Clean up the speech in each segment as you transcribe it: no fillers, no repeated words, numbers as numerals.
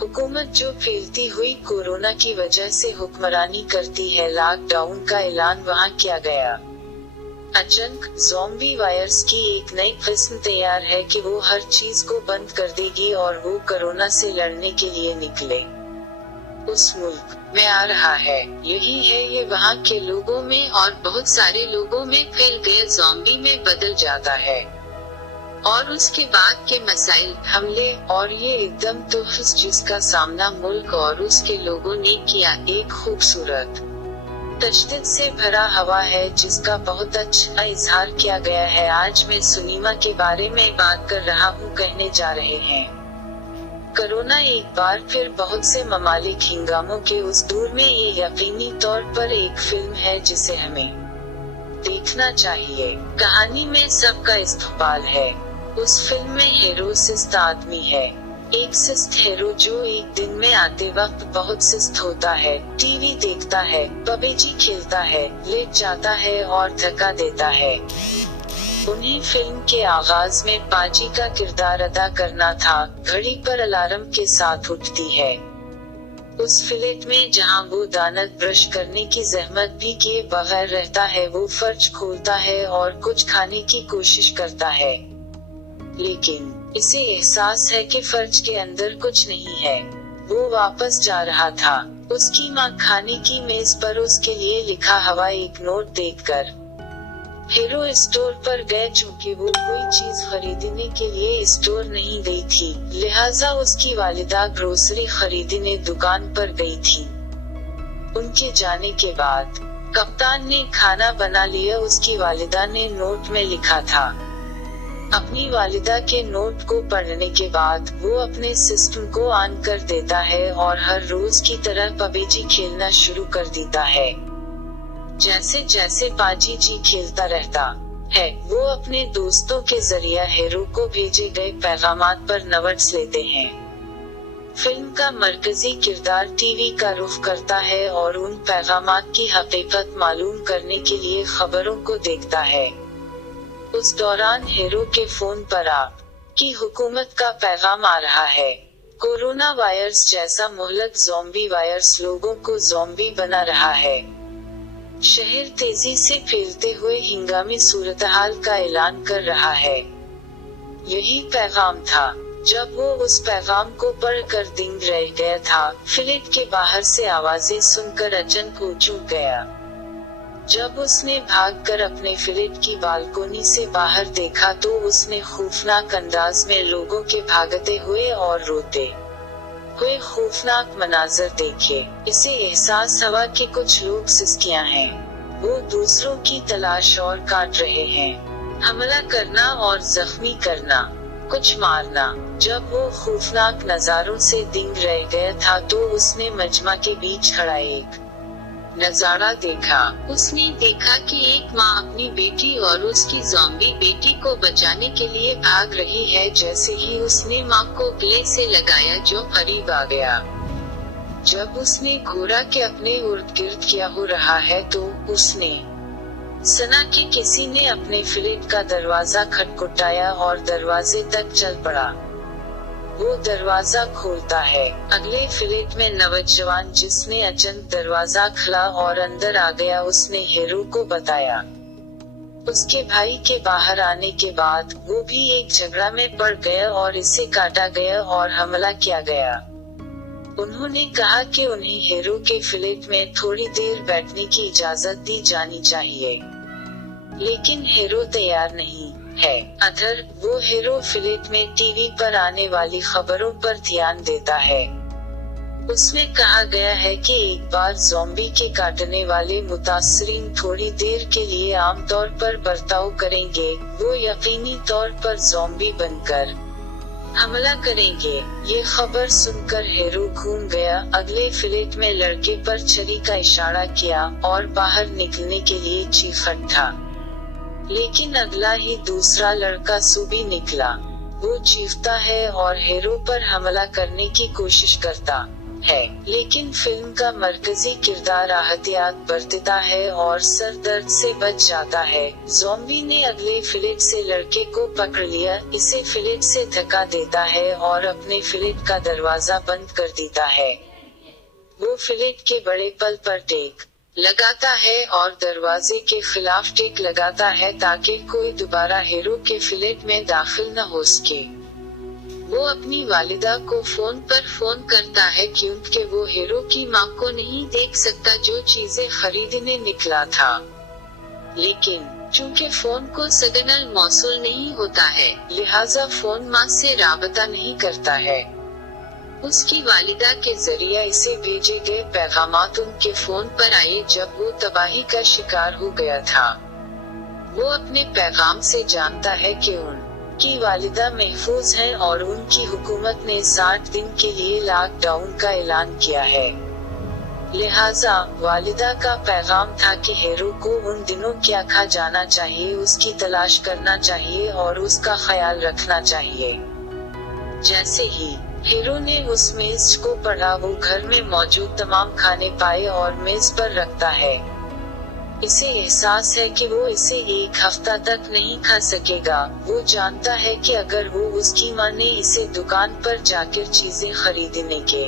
हुकूमत जो फैलती हुई कोरोना की वजह से हुक्मरानी करती है, लॉकडाउन का ऐलान वहां किया गया। अचानक ज़ॉम्बी वायरस की एक नई किस्म तैयार है कि वो हर चीज को बंद कर देगी और वो कोरोना से लड़ने के लिए निकले उस मुल्क में आ रहा है। यही है, ये वहाँ के लोगों में और बहुत सारे लोगों में फैल गए ज़ॉम्बी में बदल जाता है और उसके बाद के मसाइल, हमले, और ये एकदम तोहफा जिसका सामना मुल्क और उसके लोगों ने किया, एक खूबसूरत तशद्दुद से भरा हुआ है जिसका बहुत अच्छा इजहार किया गया है। आज मैं सुनीमा के बारे में बात कर रहा हूँ, कहने जा रहे हैं। कोरोना एक बार फिर बहुत से ममालिक हिंगामों के उस दूर में ये यकीनी तौर पर एक फिल्म है जिसे हमें देखना चाहिए। कहानी में सबका इस्तेमाल है। उस फिल्म में हीरो सुस्त आदमी है, एक सुस्त हीरो जो एक दिन में आते वक्त बहुत सुस्त होता है, टीवी देखता है, पबजी खेलता है, लेट जाता है और थका देता है। उन्हें फिल्म के आगाज में पाजी का किरदार अदा करना था। घड़ी पर अलार्म के साथ उठती है। उस फ्लैट में जहां वो दानत ब्रश करने की जहमत भी किए बगैर रहता है, वो फर्ज खोलता है और कुछ खाने की कोशिश करता है, लेकिन इसे एहसास है कि फर्ज के अंदर कुछ नहीं है। वो वापस जा रहा था। उसकी माँ खाने की मेज पर उसके लिए लिखा हुआ एक नोट देखकर हीरो स्टोर पर गए। चूँकि वो कोई चीज खरीदने के लिए स्टोर नहीं गई थी, लिहाजा उसकी वालिदा ग्रोसरी खरीदने दुकान पर गई थी। उनके जाने के बाद कप्तान ने खाना बना लिया। उसकी वालिदा ने नोट में लिखा था। अपनी वालिदा के नोट को पढ़ने के बाद वो अपने सिस्टम को ऑन कर देता है और हर रोज की तरह पबजी खेलना शुरू कर देता है। जैसे जैसे पाजी जी खेलता रहता है, वो अपने दोस्तों के जरिए हीरो को भेजे गए पैगामात पर नोट्स लेते हैं। फिल्म का मरकजी किरदार टीवी का रुख करता है और उन पैगामात की हकीकत मालूम करने के लिए खबरों को देखता है। उस दौरान हीरो के फोन पर आपकी हुकूमत का पैगाम आ रहा है। कोरोना वायरस जैसा मुहलक ज़ॉम्बी वायरस लोगों को ज़ॉम्बी बना रहा है। शहर तेजी से फैलते हुए हिंगामी सूरतहाल का ऐलान कर रहा है। यही पैगाम था। जब वो उस पैगाम को पढ़कर दिंग रह गया था, फ्लैट के बाहर से आवाजें सुनकर अचानक वो चूक गया। जब उसने भागकर अपने फ्लैट की बालकोनी से बाहर देखा तो उसने खौफनाक अंदाज में लोगों के भागते हुए और रोते हुए खौफनाक मनाजर देखे। इसे एहसास हुआ कि कुछ लोग सिस्कियां हैं। वो दूसरों की तलाश और काट रहे हैं, हमला करना और जख्मी करना, कुछ मारना। जब वो खौफनाक नजारों से दिंग रह गया था तो उसने मजमा के बीच खड़ा एक नजारा देखा। उसने देखा कि एक माँ अपनी बेटी और उसकी ज़ॉम्बी बेटी को बचाने के लिए भाग रही है। जैसे ही उसने माँ को गले से लगाया जो करीब आ गया। जब उसने घूरा कि अपने इर्द गिर्द क्या हो रहा है तो उसने सुना कि किसी ने अपने फ्लैट का दरवाजा खटखटाया और दरवाजे तक चल पड़ा। वो दरवाजा खोलता है। अगले फ्लैट में नौजवान जिसने अचानक दरवाजा खुला और अंदर आ गया, उसने हीरो को बताया। उसके भाई के बाहर आने के बाद वो भी एक झगड़ा में पड़ गया और इसे काटा गया और हमला किया गया। उन्होंने कहा कि उन्हें हीरो के फ्लैट में थोड़ी देर बैठने की इजाजत दी जानी चाहिए, लेकिन हीरो तैयार नहीं है। अधर वो हीरो फ्लैट में टीवी पर आने वाली खबरों पर ध्यान देता है। उसमें कहा गया है कि एक बार ज़ॉम्बी के काटने वाले मुतासरीन थोड़ी देर के लिए आमतौर पर बर्ताव करेंगे। वो यकीनी तौर पर ज़ॉम्बी बनकर हमला करेंगे। ये खबर सुनकर हीरो घूम गया, अगले फ्लैट में लड़के पर छरी का इशारा किया और बाहर निकलने के लिए चीखा था। लेकिन अगला ही दूसरा लड़का सूबी निकला। वो चीखता है और हीरो पर हमला करने की कोशिश करता है, लेकिन फिल्म का मरकजी किरदार आहतियात बरतता है और सर दर्द से बच जाता है। ज़ॉम्बी ने अगले फ्लैट से लड़के को पकड़ लिया, इसे फ्लैट से धक्का देता है और अपने फ्लैट का दरवाजा बंद कर देता है। वो फ्लैट के बड़े पल पर टेक लगाता है और दरवाजे के खिलाफ टेक लगाता है ताकि कोई दोबारा हीरो के फ्लैट में दाखिल न हो सके। वो अपनी वालिदा को फोन पर फोन करता है क्योंकि वो हीरो की मां को नहीं देख सकता जो चीजें खरीदने निकला था, लेकिन चूंकि फोन को सिग्नल मौसूल नहीं होता है, लिहाजा फोन मां से राबता नहीं करता है। उसकी वालिदा के जरिए इसे भेजे गए पैगामात उनके फोन पर आए जब वो तबाही का शिकार हो गया था। वो अपने पैगाम से जानता है कि उनकी वालिदा महफूज हैं और उनकी हुकूमत ने 60 दिन के लिए लॉकडाउन का ऐलान किया है। लिहाजा वालिदा का पैगाम था कि हीरो को उन दिनों क्या खा जाना चाहिए, उसकी तलाश करना चाहिए और उसका ख्याल रखना चाहिए। जैसे ही हीरो ने उस मेज को पढ़ा, वो घर में मौजूद तमाम खाने पाए और मेज पर रखता है। इसे एहसास है कि वो इसे एक हफ्ता तक नहीं खा सकेगा। वो जानता है कि अगर वो उसकी मां ने इसे दुकान पर जाकर चीजें खरीदने के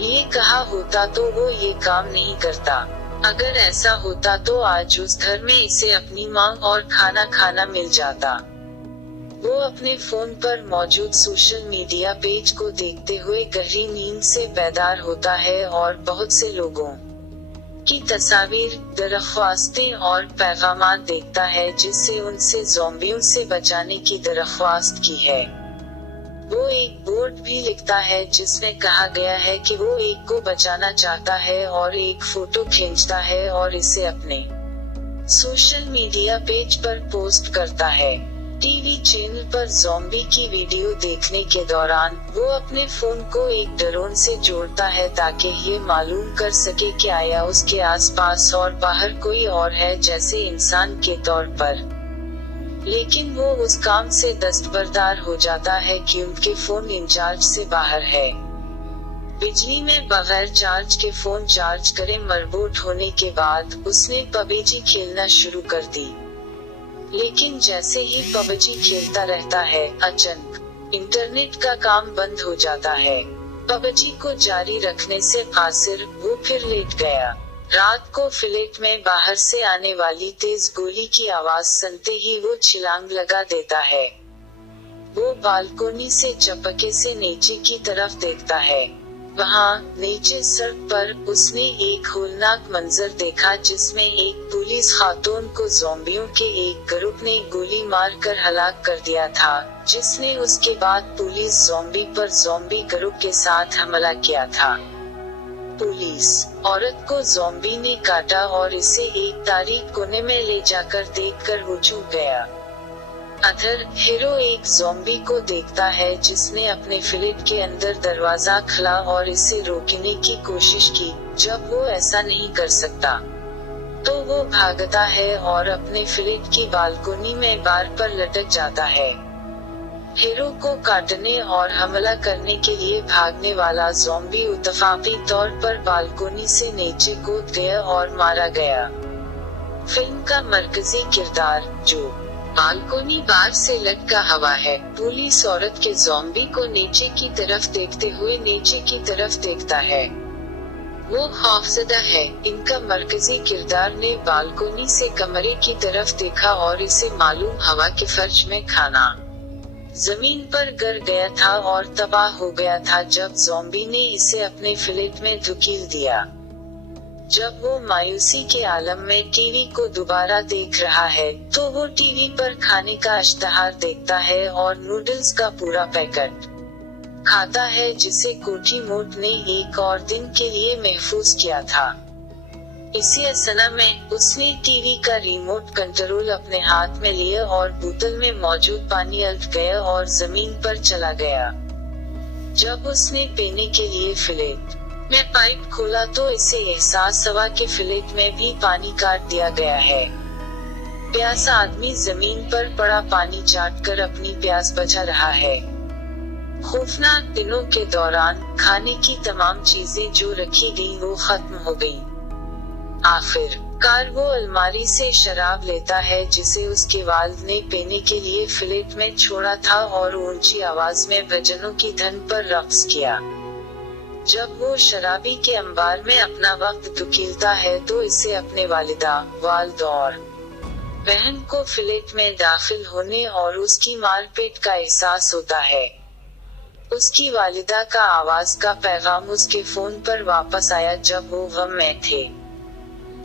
लिए कहा होता तो वो ये काम नहीं करता। अगर ऐसा होता तो आज उस घर में इसे अपनी मां और खाना मिल जाता। वो अपने फोन पर मौजूद सोशल मीडिया पेज को देखते हुए गहरी नींद से बेदार होता है और बहुत से लोगों की तस्वीर, दरख्वास्तें और पैगामात देखता है जिससे उनसे ज़ॉम्बियों से बचाने की दरख्वास्त की है। वो एक बोर्ड भी लिखता है जिसमें कहा गया है कि वो एक को बचाना चाहता है और एक फोटो खींचता है और इसे अपने सोशल मीडिया पेज पर पोस्ट करता है। टीवी चैनल पर ज़ॉम्बी की वीडियो देखने के दौरान वो अपने फोन को एक ड्रोन से जोड़ता है ताकि ये मालूम कर सके कि आया उसके आसपास और बाहर कोई और है जैसे इंसान के तौर पर। लेकिन वो उस काम से दस्तबरदार हो जाता है क्योंकि फोन इंचार्ज से बाहर है। बिजली में बगैर चार्ज के फोन चार्ज करे मरबूट होने के बाद उसने पबजी खेलना शुरू कर दी। लेकिन जैसे ही पबजी खेलता रहता है, अचानक इंटरनेट का काम बंद हो जाता है। पबजी को जारी रखने से कासिर वो फिर लेट गया। रात को फ्लैट में बाहर से आने वाली तेज गोली की आवाज सुनते ही वो छलांग लगा देता है। वो बालकोनी से चपके से नीचे की तरफ देखता है। वहाँ नीचे सड़क पर उसने एक होलनाक मंजर देखा जिसमें एक पुलिस खातून को ज़ॉम्बियों के एक ग्रुप ने गोली मार कर हलाक कर दिया था, जिसने उसके बाद पुलिस ज़ॉम्बी पर ज़ॉम्बी ग्रुप के साथ हमला किया था। पुलिस औरत को ज़ॉम्बी ने काटा और इसे एक तारीख कोने में ले जाकर देखकर वो चूक गया। अधर हीरो एक ज़ॉम्बी को देखता है जिसने अपने फ्लैट के अंदर दरवाजा खुला और इसे रोकने की कोशिश की। जब वो ऐसा नहीं कर सकता तो वो भागता है और अपने फ्लैट की बालकोनी में बार पर लटक जाता है। हीरो को काटने और हमला करने के लिए भागने वाला ज़ॉम्बी इत्तेफाकी तौर पर बालकोनी से नीचे कूद गया और मारा गया। फिल्म का मरकजी किरदार जो बालकोनी बार से लटका हुआ है, पुलिस औरत के ज़ॉम्बी को नीचे की तरफ देखते हुए नीचे की तरफ देखता है। वो खौफजदा है। इनका मरकजी किरदार ने बालकोनी से कमरे की तरफ देखा और इसे मालूम हवा के फर्श में खाना जमीन पर गिर गया था और तबाह हो गया था जब ज़ॉम्बी ने इसे अपने फ्लैट में धकेल दिया। जब वो मायूसी के आलम में टीवी को दोबारा देख रहा है तो वो टीवी पर खाने का इश्तहार देखता है और नूडल्स का पूरा पैकेट खाता है जिसे कोठी मोट ने एक और दिन के लिए महफूज किया था। इसी असना में उसने टीवी का रिमोट कंट्रोल अपने हाथ में लिया और बोतल में मौजूद पानी उल्ट गया और जमीन पर चला गया। जब उसने पीने के लिए फ्लैट में पाइप खोला तो इसे एहसास हुआ कि फ्लैट में भी पानी काट दिया गया है। प्यासा आदमी जमीन पर पड़ा पानी चाटकर अपनी प्यास बुझा रहा है। खौफनाक दिनों के दौरान खाने की तमाम चीजें जो रखी गई वो खत्म हो गई। आखिरकार वो अलमारी से शराब लेता है जिसे उसके वालिद ने पीने के लिए फ्लैट में छोड़ा था और ऊंची आवाज में भजनों की धुन पर रक्स किया। जब वो शराबी के अंबार में अपना वक्त धकेलता है तो इसे अपने वालिदा, वालिद और बहन को फ्लैट में दाखिल होने और उसकी मारपीट का एहसास होता है। उसकी वालिदा का आवाज का पैगाम उसके फोन पर वापस आया जब वो गम में थे।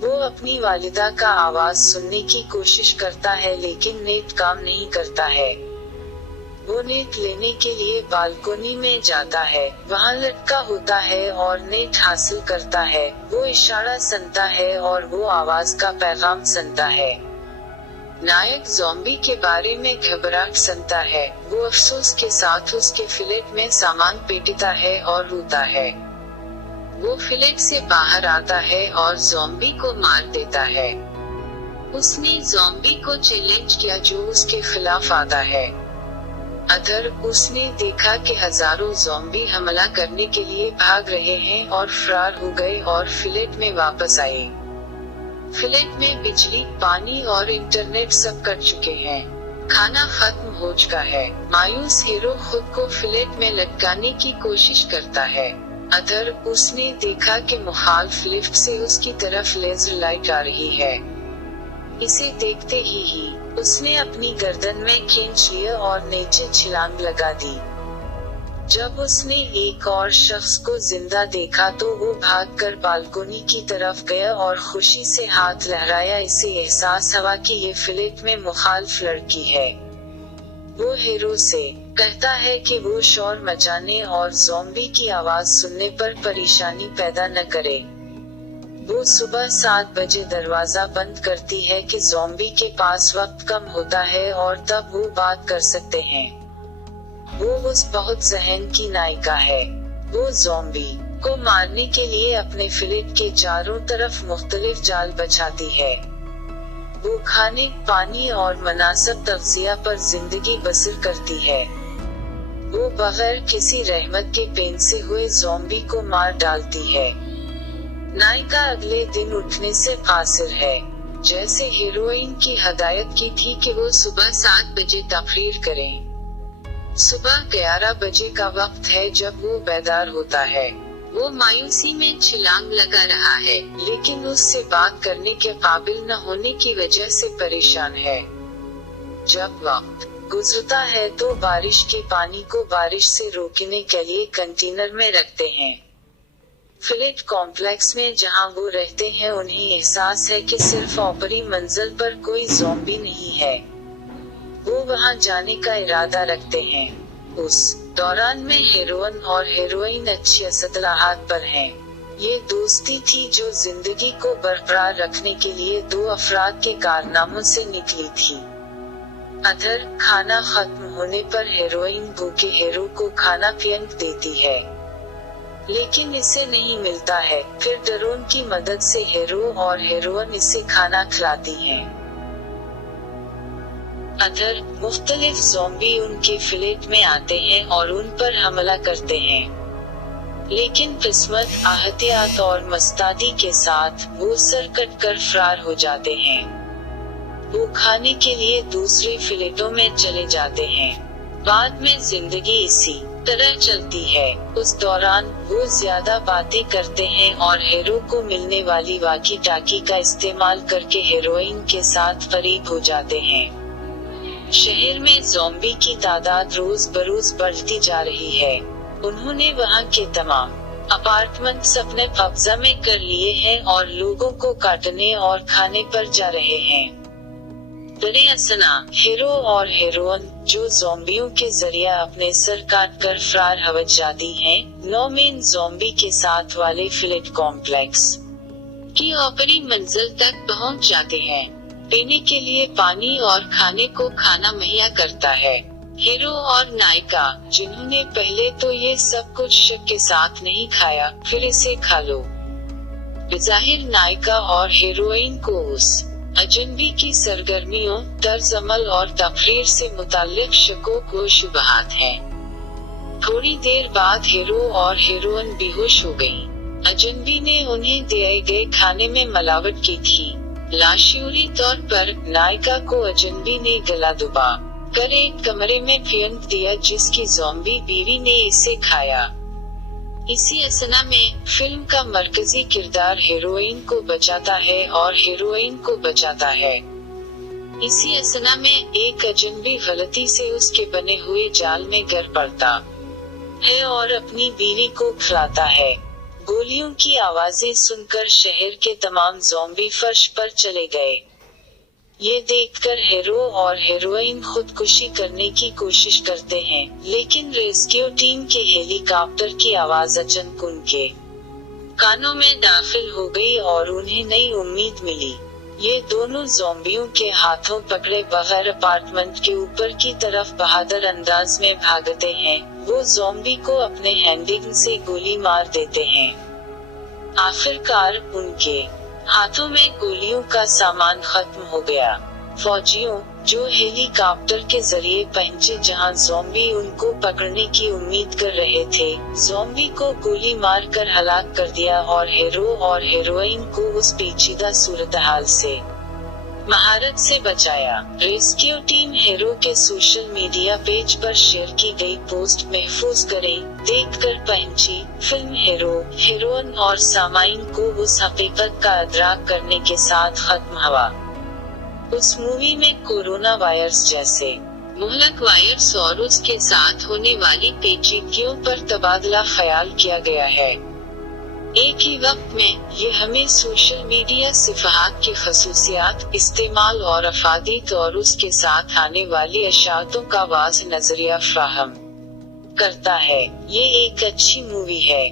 वो अपनी वालिदा का आवाज सुनने की कोशिश करता है लेकिन नेट काम नहीं करता है। वो नेट लेने के लिए बालकोनी में जाता है, वहाँ लटका होता है और नेट हासिल करता है। वो इशारा सुनता है और वो आवाज का पैगाम सुनता है। नायक ज़ॉम्बी के बारे में घबराहट सुनता है। वो अफसोस के साथ उसके फ्लैट में सामान पेटता है और रोता है। वो फ्लैट से बाहर आता है और ज़ॉम्बी को मार देता है। उसने ज़ॉम्बी को चैलेंज किया जो उसके खिलाफ आता है। अधर उसने देखा कि हजारों ज़ॉम्बी हमला करने के लिए भाग रहे हैं और फरार हो गए और फ्लैट में वापस आए। फ्लैट में बिजली, पानी और इंटरनेट सब कट चुके हैं। खाना खत्म हो चुका है। मायूस हीरो खुद को फ्लैट में लटकाने की कोशिश करता है। अधर उसने देखा कि मुखालिफ लिफ्ट से उसकी तरफ लेजर लाइट आ रही है। इसे देखते ही उसने अपनी गर्दन में खींच लिया और नीचे छलांग लगा दी। जब उसने एक और शख्स को जिंदा देखा तो वो भागकर बालकोनी की तरफ गया और खुशी से हाथ लहराया। इसे एहसास हुआ कि ये फ्लैट में मुखालिफ लड़की है। वो हीरो से कहता है कि वो शोर मचाने और ज़ॉम्बी की आवाज सुनने पर परेशानी पैदा न करे। वो सुबह 7 बजे दरवाजा बंद करती है कि ज़ॉम्बी के पास वक्त कम होता है और तब वो बात कर सकते हैं। वो उस बहुत जहन की नायिका है। वो ज़ॉम्बी को मारने के लिए अपने फ्लैट के चारों तरफ मुख्तलिफ जाल बिछाती है। वो खाने, पानी और मुनासिब तग़ज़िया पर जिंदगी बसर करती है। वो बगैर किसी रहमत के पेन से हुए ज़ॉम्बी को मार डालती है। नायिका अगले दिन उठने से कासिर है। जैसे हीरोइन की हदायत की थी कि वो सुबह 7 बजे तकरीर करें। सुबह 11 बजे का वक्त है जब वो बेदार होता है। वो मायूसी में छलांग लगा रहा है लेकिन उससे बात करने के काबिल न होने की वजह से परेशान है। जब वक्त गुजरता है तो बारिश के पानी को बारिश से रोकने के लिए कंटेनर में रखते हैं। फ्लैट कॉम्प्लेक्स में जहां वो रहते हैं उन्हें एहसास है कि सिर्फ ऊपरी मंजिल पर कोई ज़ॉम्बी नहीं है। वो वहां जाने का इरादा रखते हैं। उस दौरान में हीरोइन और हीरोइन अच्छी असलाहत पर हैं। ये दोस्ती थी जो जिंदगी को बरकरार रखने के लिए 2 अफराद के कारनामों से निकली थी। अधर खाना खत्म होने पर हीरोइन भूखे हीरो को खाना फेंक देती है लेकिन इसे नहीं मिलता है। फिर ड्रोन की मदद से हीरो और हीरोइन इसे खाना खिलाती हैं। अधर मुख्तलिफ ज़ॉम्बी उनके फ्लैट में आते हैं और उन पर हमला करते हैं लेकिन किस्मत, आहतियात और मस्तादी के साथ वो सर कट कर फरार हो जाते हैं। वो खाने के लिए दूसरे फ्लैटों में चले जाते हैं। बाद में जिंदगी इसी तरह चलती है। उस दौरान वो ज्यादा बातें करते हैं और हीरो को मिलने वाली वाकी टाकी का इस्तेमाल करके हीरोइन के साथ करीब हो जाते हैं। शहर में ज़ॉम्बी की तादाद रोज बरोज बढ़ती जा रही है। उन्होंने वहाँ के तमाम अपार्टमेंट्स अपने कब्जा में कर लिए हैं और लोगों को काटने और खाने पर जा रहे हैं। दरियासना हीरो और हीरोइन जो ज़ॉम्बियों के जरिए अपने सर काट कर फरार हो जाती हैं, 9 मेन ज़ॉम्बी के साथ वाले फ्लैट कॉम्प्लेक्स की ऊपरी मंजिल तक पहुंच जाते हैं। पीने के लिए पानी और खाने को खाना मुहैया करता है। हीरो और नायिका जिन्होंने पहले तो ये सब कुछ शक के साथ नहीं खाया, फिर इसे खा लो। बज़ाहिर नायिका और हीरोइन को उस अजनबी की सरगर्मियों, तर्ज अमल और तकरीर से मुताल्लिक शकों को शुबहात हैं। थोड़ी देर बाद हीरो और हीरोइन बेहोश हो गयी। अजनबी ने उन्हें दिए गए खाने में मिलावट की थी। लाशयूरी तौर पर नायिका को अजनबी ने गला दबा कर एक कमरे में फेंक दिया, जिसकी ज़ॉम्बी बीवी ने इसे खाया। इसी असना में फिल्म का मरकजी किरदार हीरोइन को बचाता है और हीरोइन को बचाता है। इसी असना में एक अजनबी गलती से उसके बने हुए जाल में गिर पड़ता है और अपनी बीवी को खिलाता है। गोलियों की आवाजें सुनकर शहर के तमाम ज़ॉम्बी फर्श पर चले गए। ये देखकर हीरो और हीरोइन खुदकुशी करने की कोशिश करते हैं, लेकिन रेस्क्यू टीम के हेलीकॉप्टर की आवाज अचानक उनके कानों में दाखिल हो गई और उन्हें नई उम्मीद मिली। ये दोनों ज़ॉम्बियों के हाथों पकड़े बगैर अपार्टमेंट के ऊपर की तरफ बहादुर अंदाज में भागते हैं। वो ज़ॉम्बी को अपने हैंडगन से गोली मार देते हैं। आखिरकार उनके हाथों में गोलियों का सामान खत्म हो गया। फौजियों, जो हेलीकॉप्टर के जरिए पहुंचे जहां ज़ॉम्बी उनको पकड़ने की उम्मीद कर रहे थे, ज़ॉम्बी को गोली मारकर हलाक कर दिया और हीरो और हीरोइन को उस पेचीदा सूरतहाल से महारत से बचाया। रेस्क्यू टीम हीरो के सोशल मीडिया पेज पर शेयर की गई पोस्ट महफूज करें देखकर पहुंची फिल्म हीरो, हीरोइन और सामाइन को उस हकीकत का अदराक करने के साथ खत्म हुआ। उस मूवी में कोरोना वायरस जैसे मुहलक वायरस और उसके साथ होने वाली पेचीदगियों पर तबादला ख्याल किया गया है। एक ही वक्त में ये हमें सोशल मीडिया सिफहात की खसूसियात, इस्तेमाल और अफादीत और उसके साथ आने वाली अशातों का वाज़ नजरिया फ्राहम करता है। ये एक अच्छी मूवी है।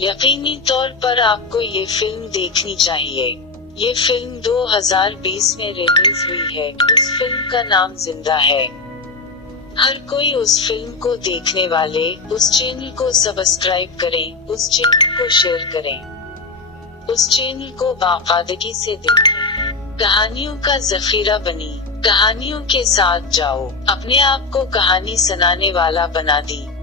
यकीनी तौर पर आपको ये फिल्म देखनी चाहिए। ये फिल्म 2020 में रिलीज हुई है। उस फिल्म का नाम जिंदा है। हर कोई उस फिल्म को देखने वाले उस चैनल को सब्सक्राइब करें, उस चैनल को शेयर करें, उस चैनल को बाकायदगी से देखें। कहानियों का जखीरा बनी, कहानियों के साथ जाओ, अपने आप को कहानी सुनाने वाला बना दी।